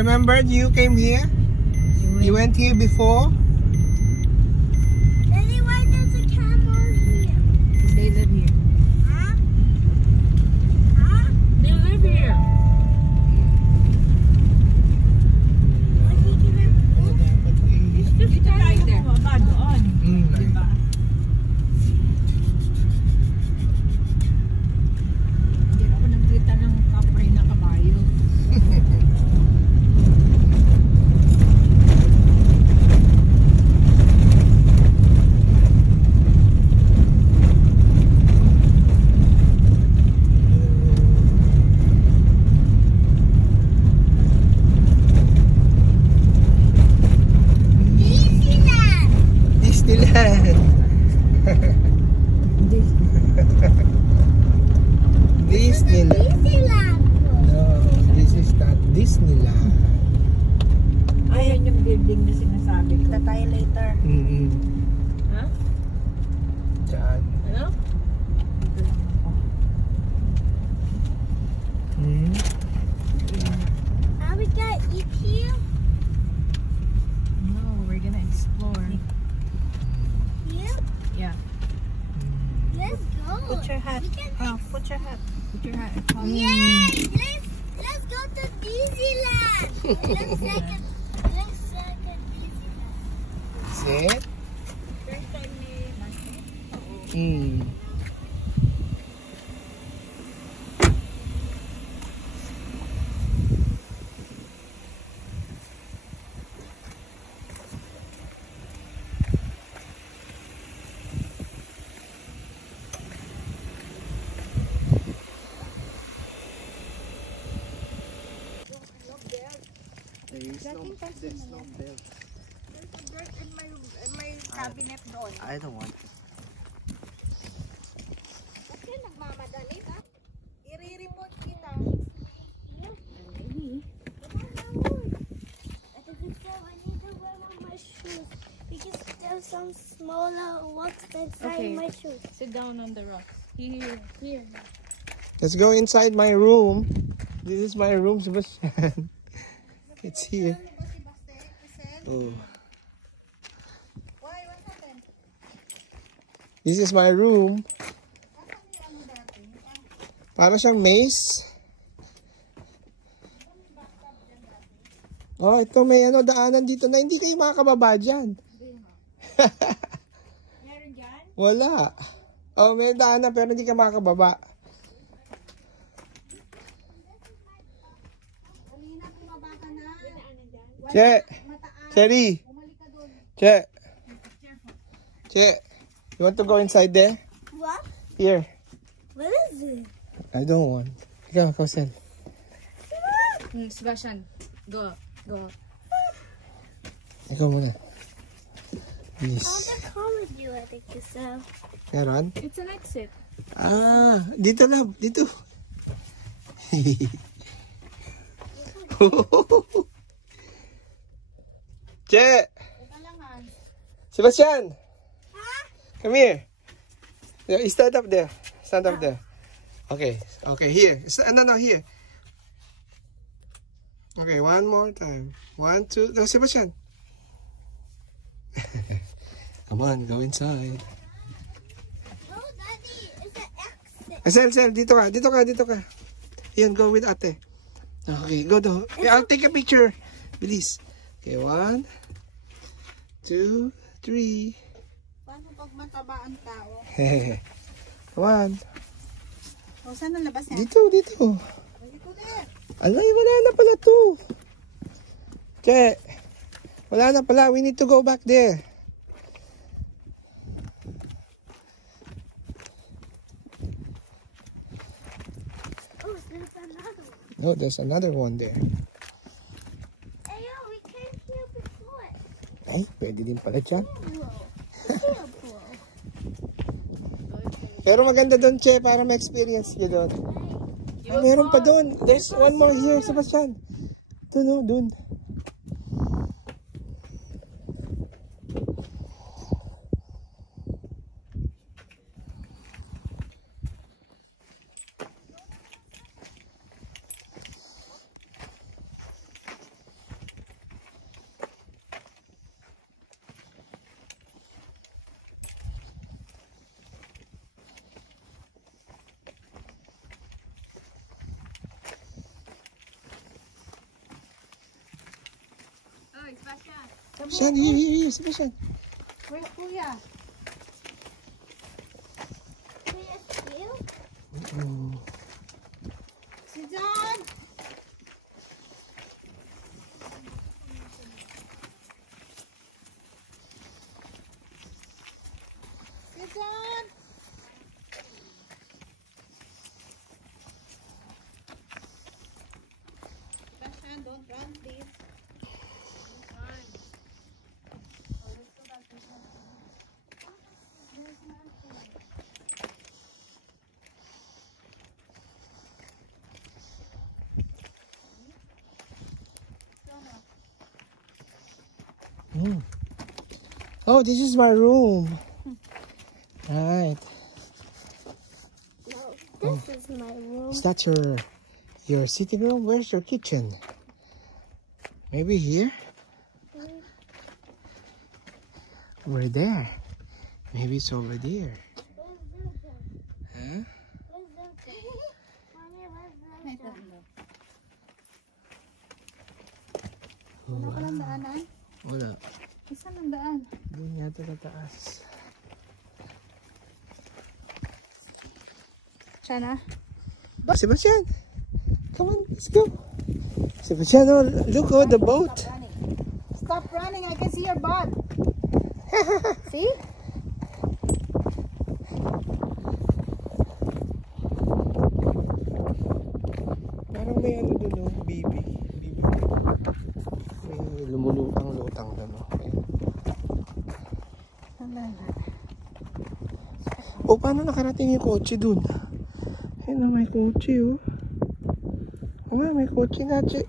remember you came here? You went here before? Daddy, why does a camel here? They live here. Huh? Huh? They live here. What are you gonna do? It's just right there. Doon. Diba? Hindi ako nagkita ng kapre na kabayo. Disneyland. Disneyland. Disneyland. No, this is not Disneyland. Ayan yung building na sinasabi ko. Kita tayo later. Ha? Diyan. Ano? Dito lang ako. Are we gonna eat here? No, we're gonna explore. Here? Yeah. Let's go. Put your hat. We can Put your hat. Put your hat. Yay! Let's go to Disneyland. Let's second Disneyland. Is it? First time ni Master. There's no bell. There's a bird in my cabinet doon. I don't want it. Okay, nagmamadali ka. I-remote kita. I need to wear my shoes because there's some smaller rocks inside my shoes. Sit down on the rock. Here. Let's go inside my room. This is my room, Sebastian. It's here. Oh. Why? What happened? This is my room. Para siyang maze. Oh, ito may daanan dito na hindi kayo makakababa dyan. Meron dyan? Wala. Oh, may daanan pero hindi ka makakababa. Che! Cherry! Che! Che! You want to go inside there? What? Here. What is it? I don't want. Ikaw, Sel. Sebastian, go. Ikaw muna. I want Yes. to come with you, I think so. Meron? It's an exit. Ah, dito lang. Dito. Che! Sebastian! Come here. Yeah, stand up there. Stand up there. Okay. Okay, here. No, here. Okay, one more time. 1, 2. No, Sebastian. Come on, go inside. No, Daddy, it's an exit. Sel, dito ka. Yan, go with ate. Okay, go do. Yeah, I'll take a picture. Bilis. Okay, 1, 2, 3. Paano pag mataba ang tao? Come on. O, saan ang labas niya? Dito. Dito na. Alay, wala na pala to. Che, wala na pala. We need to go back there. Oh, there's another one. No, there's another one there. Hey, yo, we came here before. Ay, pwede din pala dyan. Beautiful. Pero maganda doon, Che, para ma-experience nyo doon. Ay, meron pa doon. There's one more here, Sebastian. Doon, oh, doon. Sebastian, here, Sebastian. Where's Kuya? Oh. Si John! Si John! Sebastian, don't run, please. Mm. Oh, this is my room. Right. No, this is my room. Is that your sitting room? Where's your kitchen? Maybe here? Over there. Maybe it's over there. Huh? Wala ka lang daanan? Wala. Isa lang daan. Doon yata tataas. Sana? Sebastian! Come on, let's go. Sebastian, oh, look, oh, the boat. Stop running, I can see your butt. See? Parang may ano doon, oh, baby. May lumulutang-lutang doon, oh. O, paano nakarating yung kotse doon? Ayun, oh, may kotse, oh. Oh, may kotse nga, che.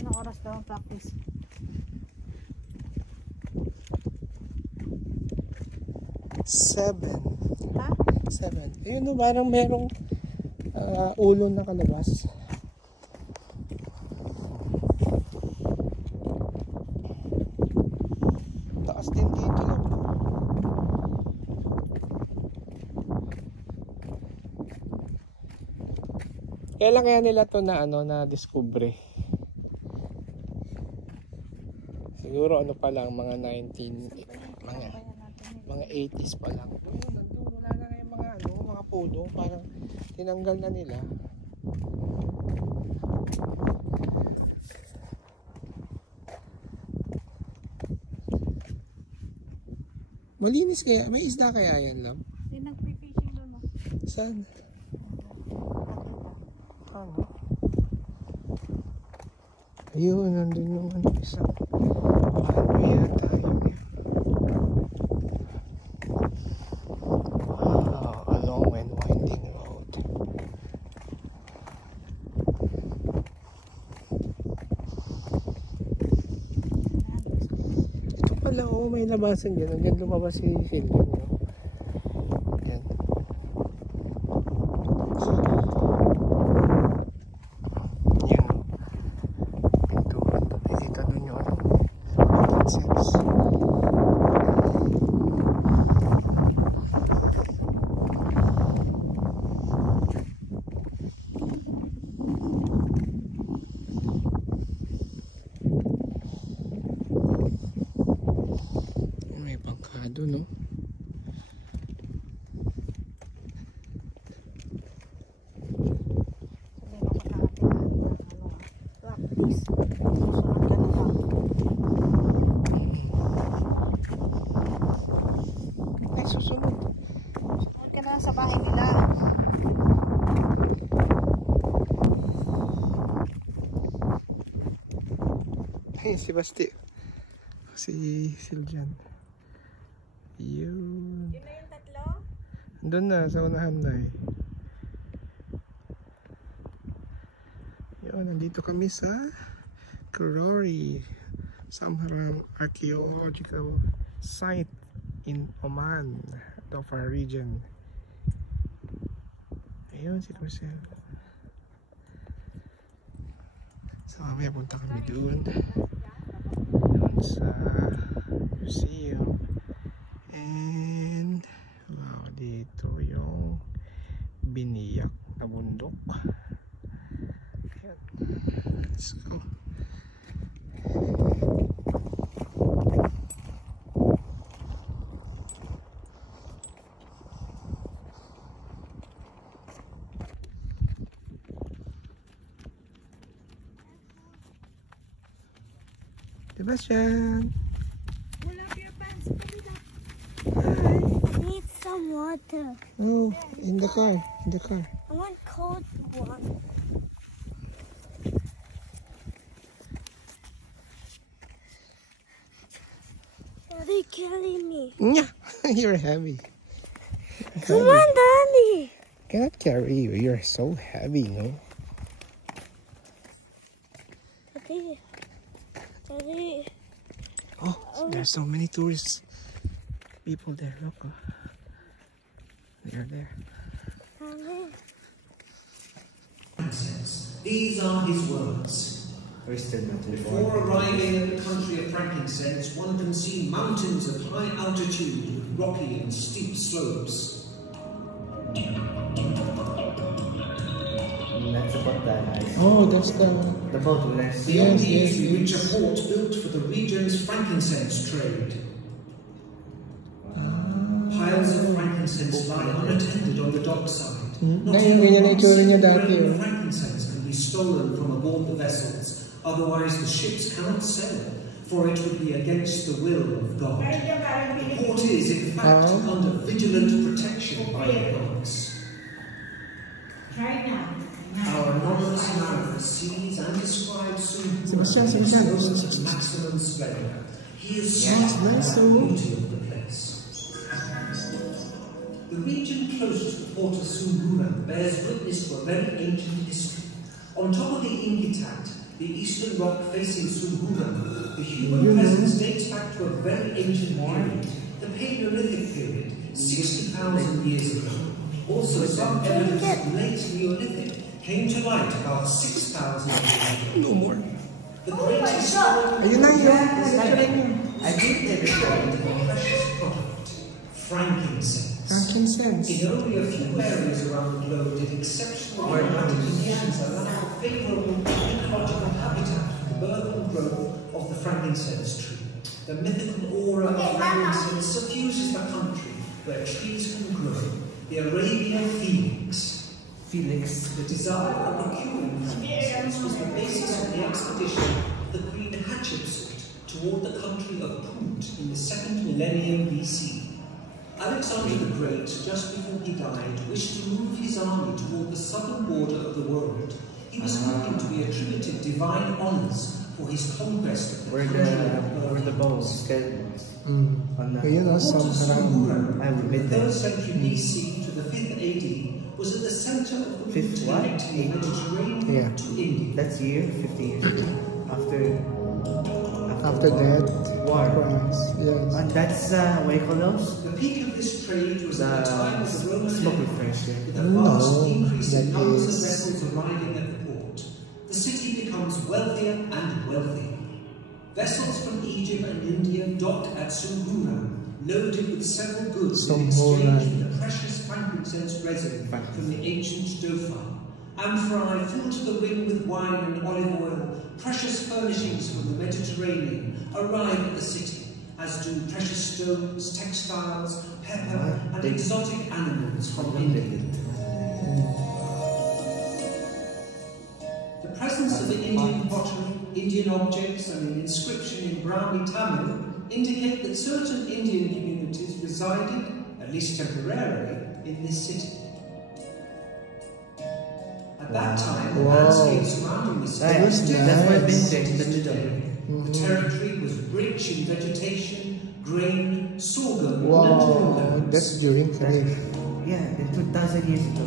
Anong oras daw ang practice? 7. Ha? 7. Ayun, oh, parang merong ulo na kalabas. Taas din dito lang. Kailan kaya nila to na ano na discover? Siguro ano pa lang mga 80s pa lang. Nandun wala na ngayon mga ano, mga puno, parang tinanggal na nila. Malinis kaya, may isda kaya yan lang? Hindi nag-fishing doon mo. Saan? Ano? Ayun, nandun yung ano, isang ano yata yun. Wow, a long and winding road. Ito pala, oh, may labasan dyan. Hanggang lumabas si Sylvia niyo. Yan. Yan, oh. Pintuan to. Dito dun yun. Sense. May bangkado, no? Practice. Susunod ka nila. Ay, susunod. Susunod ka na sa bahay nila. Ay, si Basti. Si Siljan. Yun. Yun na yung tatlo? Doon na, sa unahan na eh. Yun, nandito kami sa Karori, Samharam Archaeological Site in Oman, Dhofar region. Ayun, si Marcel. So, mamaya punta kami doon. Doon sa museum. And, wow, dito. biniyak na bundok. Ayan. Let's go. Sebastian. Pull up your pants. Put it up. I need some water. Oh, in the car. In the car. I want cold one. Are they killing me? Yeah, you're heavy. Come on, Daddy. Cannot carry you. You're so heavy, no? Daddy. Daddy. Oh, there's so many tourists. People there, look. Oh. They're there. Daddy. These are his words. Before arriving at the country of frankincense, one can see mountains of high altitude with rocky and steep slopes. That's about that. Oh, that's the bottlenecks. Beyond these, yes. we reach a port built for the region's frankincense trade. Piles of frankincense lie unattended on the dockside. Not Ngayon, ganyan na itsura niya dati, grain oh. of frankincense can be stolen from aboard the vessels. Otherwise, the ships cannot sail, for it would be against the will of God. The port is, in fact, under vigilant protection by the gods. Try now. Our anonymous mariner sees and describes Sebastian. Sumbu's maximum splendor. He is struck by nice, the so- beauty of the place. The region close to the port of Sumburan bears witness to a very ancient history. On top of the Inkitat, the eastern rock facing Sumburan, the human presence dates back to a very ancient period, the Paleolithic period, 60,000 years ago. Also, some evidence of late Neolithic came to light about 6,000 years ago. No more. The greatest historical Ayun na yun. I think they described the precious product, frankincense. Frankincense. In only a few areas around the globe did exceptional climatic conditions allow for favorable ecological habitat for the birth and growth of the frankincense tree. The mythical aura of frankincense suffuses the country where trees can grow. The Arabian Felix. The desire of procuring frankincense was the basis of the expedition the Queen Hatshepsut toward the country of Punt in the 2nd millennium BC. Alexander the Great, just before he died, wished to move his army toward the southern border of the world. He was hoping to be attributed divine honors for his conquest of the Where the bows on the Ayun, oh, Port of Sumburan, I will meet the 3rd them. century BC to the 5th AD, was at the center of the route Fifth what? connecting the Mediterranean Yeah. to India. That's year 50 years ago. After that, war. France. Yes. And that's what do you call those? The peak of this trade was at the time of the Roman smoke Empire, refresher. with a vast No, increase in that numbers of is- vessels arriving at the port. The city becomes wealthier and wealthier. Vessels from Egypt and India dock at Sumburan, loaded with several goods in exchange for the precious frankincense resin from the ancient Dauphin. Amphorae filled to the rim with wine and olive oil, precious furnishings from the Mediterranean arrive at the city, as do precious stones, textiles, pepper, and exotic animals from India. The presence of the Indian pottery, Indian objects, and an inscription in Brahmi Tamil indicate that certain Indian communities resided, at least temporarily, in this city. At that time, the landscape surrounding the city was That's different why from I've been the there in the city middle. today. The territory was rich in vegetation, grain, sorghum, and Wow, lentils. that's during Khalif. Yeah, in 2,000 years ago.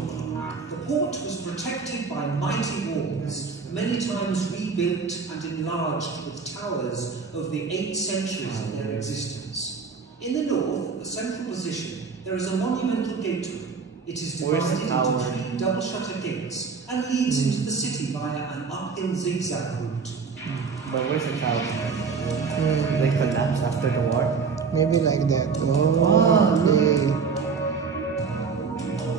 The port was protected by mighty walls, many times rebuilt and enlarged with towers over the 8 centuries of their existence. In the north, the central position, there is a monumental gateway. It is Where's the divided into tower? 3 double-shutter gates and leads into the city via an uphill zigzag route. But where's the tower? They collapsed after the war. Maybe like that. Oh, Wow. okay.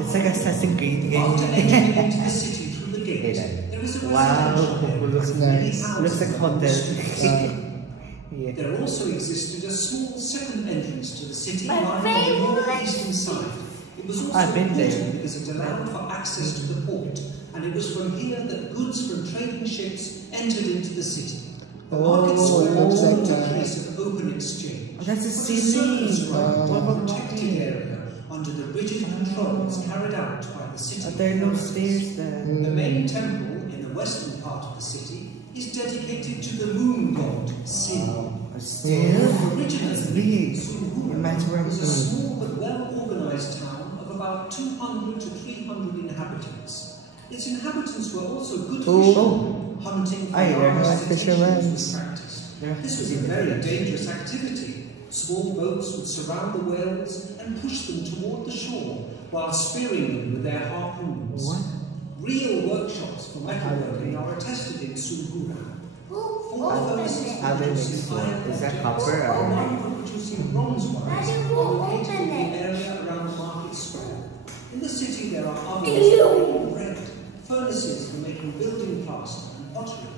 It's It's like Assassin's Creed game. After entering into the city through the gate, Hey, there is a wow, residential area looks with many nice. houses Looks like along the hotel. streets. Yeah. There also existed a small second entrance to the city My lying on the favorite. northeastern side. It was also I've been there. important because it allowed for access to the port, and it was from here that goods from trading ships entered into the city. The market square it looks was like also a that. place of open exchange. Oh, that's a But the servants ceiling. around What the about protected here? area under the rigid controls carried out by the city. There are no authorities. stairs there. The main temple in the western part of the city is dedicated to the moon god, Sin. Still? Originally, Big. Sunhura Imagine was a small but well-organized town of about 200 to 300 inhabitants. Its inhabitants were also good fishermen, hunting for Aye, they're large not fishermen. was practiced. This was a very dangerous activity. Small boats would surround the whales and push them toward the shore while spearing them with their harpoons. What? Real workshops for metalworking are attested in Sunhura. Four furnaces How they make producing sword? iron Is that objects, copper or- one for producing bronze ones, Daddy, who are located opened in the it? area around the market square. In the city there are ovens Ew. for making bread, furnaces for making building plaster and pottery.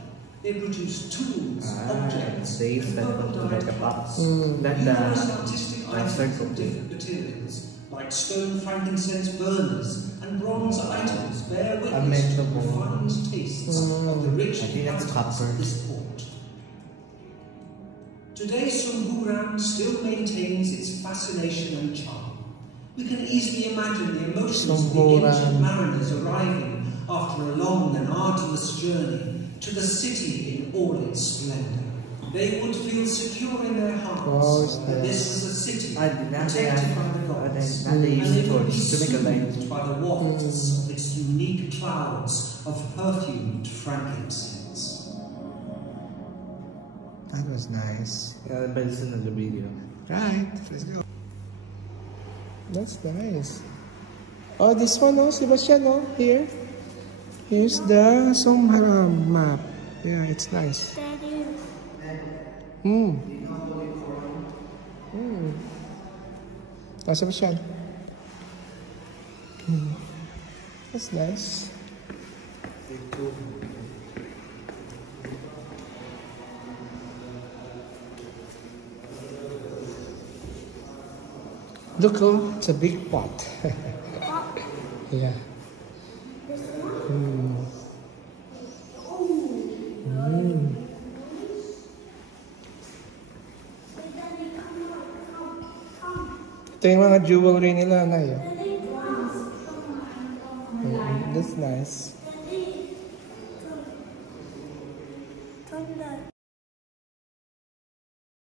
They produce tools, objects, They and use that to purple make a dyed box. cloths. That Numerous artistic items circle from thing. different materials, like stone frankincense burners and bronze items, bear witness to the refined tastes of the rich I think that's inhabitants copper. of this port. Today, Sunhuram still maintains its fascination and charm. We can easily imagine the emotions of the Sunhuram. ancient mariners arriving after a long and arduous journey to the city in all its splendor. They would feel secure in their hearts Oh, it's that this was a city protected by the gods, now they and use it would be torch to make a light. soothed by the wafts of its unique clouds of perfumed frankincense. That was nice. Yeah, but it's another video. Right, let's go. That's nice. Oh, this one, oh, Sebastian, oh, here. Here's the Sunhuram map. Yeah, it's nice. Daddy. Hmm. Oh, Sebastian. That's nice. Look, oh, it's a big pot. Yeah. Ito yung mga jewelry nila, Nay. That's nice. Turn that.